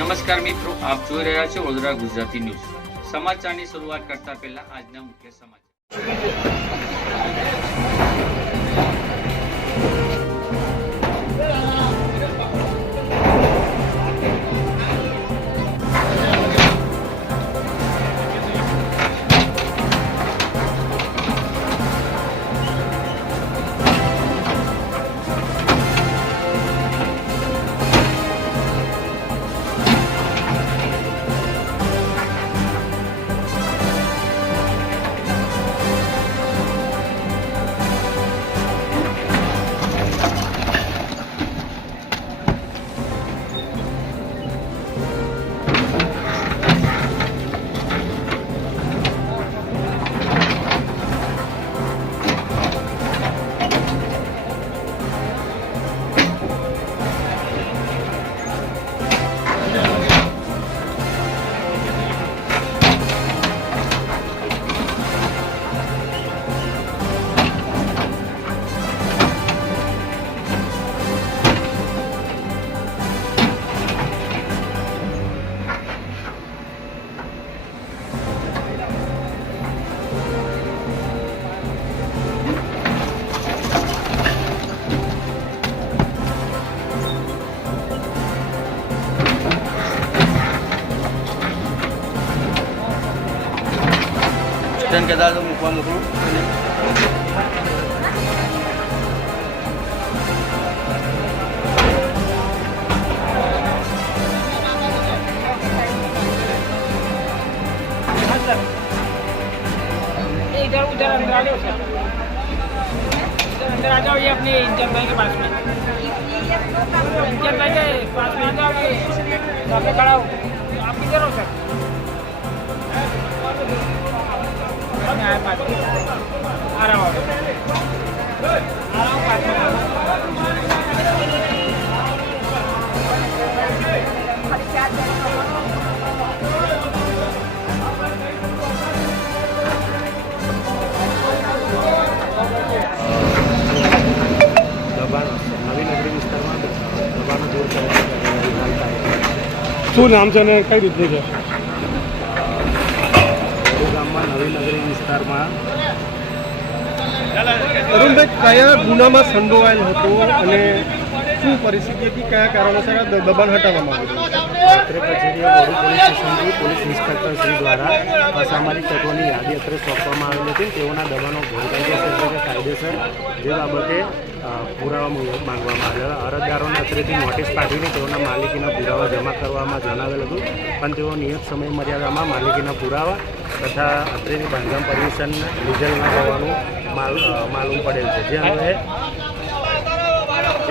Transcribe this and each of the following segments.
નમસ્કાર મિત્રો, આપ જોઈ રહ્યા છો વડોદરા ગુજરાતી ન્યૂઝ। સમાચારની શરૂઆત કરતા પહેલા આજના મુખ્ય સમાચાર। કેદાર તો મૂકવા મોકલું इधर उधर अंदर आ जाओ सर, अंदर आ जाओ। ये अपने इंजन भाई के पास में, इंजन भाई के पास में आ जाओ। वहाँ पे खड़ा हो। आप किधर हो सर? मैं आया पास में, आ रहा हूँ पास में। શું નામ છે અને કઈ રીતનું છે? ગામમાં નવી નગરી વિસ્તારમાં અરુણભાઈ કયા ગુનામાં સંડોવાયેલ હતો અને શું પરિસ્થિતિ હતી, કયા કારણોસર આ દબાણ હટાવવામાં આવ્યું? અત્રે કચેરીએ વડુ પોલીસ સ્ટેશનથી પોલીસ ઇન્સ્પેક્ટર શ્રી દ્વારા અસામાજિક તત્વોની યાદી અત્રે સોંપવામાં આવેલી હતી। તેઓના દબાણો ગેરકાયદેસર કાયદેસર જે બાબતે પુરાવા માંગવામાં આવેલા અરજદારોને અત્રેથી નોટિસ પાઠવીને તેઓના માલિકીના પુરાવા જમા કરવામાં જણાવેલ હતું, પણ તેઓ નિયત સમય મર્યાદામાં માલિકીના પુરાવા તથા અત્રેની બાંધકામ પરમિશન લીધેલ ન હોવાનું માલુમ પડેલ છે, જે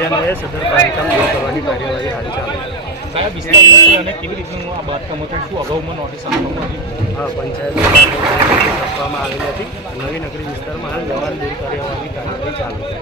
અન્વયે સદર બાંધકામ દૂર કરવાની કાર્યવાહી હાલ ચાલુ છે। કયા વિસ્તારમાં છે અને કેવી રીતનું આ બાંધકામ હતું, શું અગાઉમાં નોટિસ આપવામાં આવી? પંચાયત આપવામાં આવેલી હતી। નવી નગરી વિસ્તારમાં હાલ દબાણ દૂર કાર્યવાહી ચાલુ છે।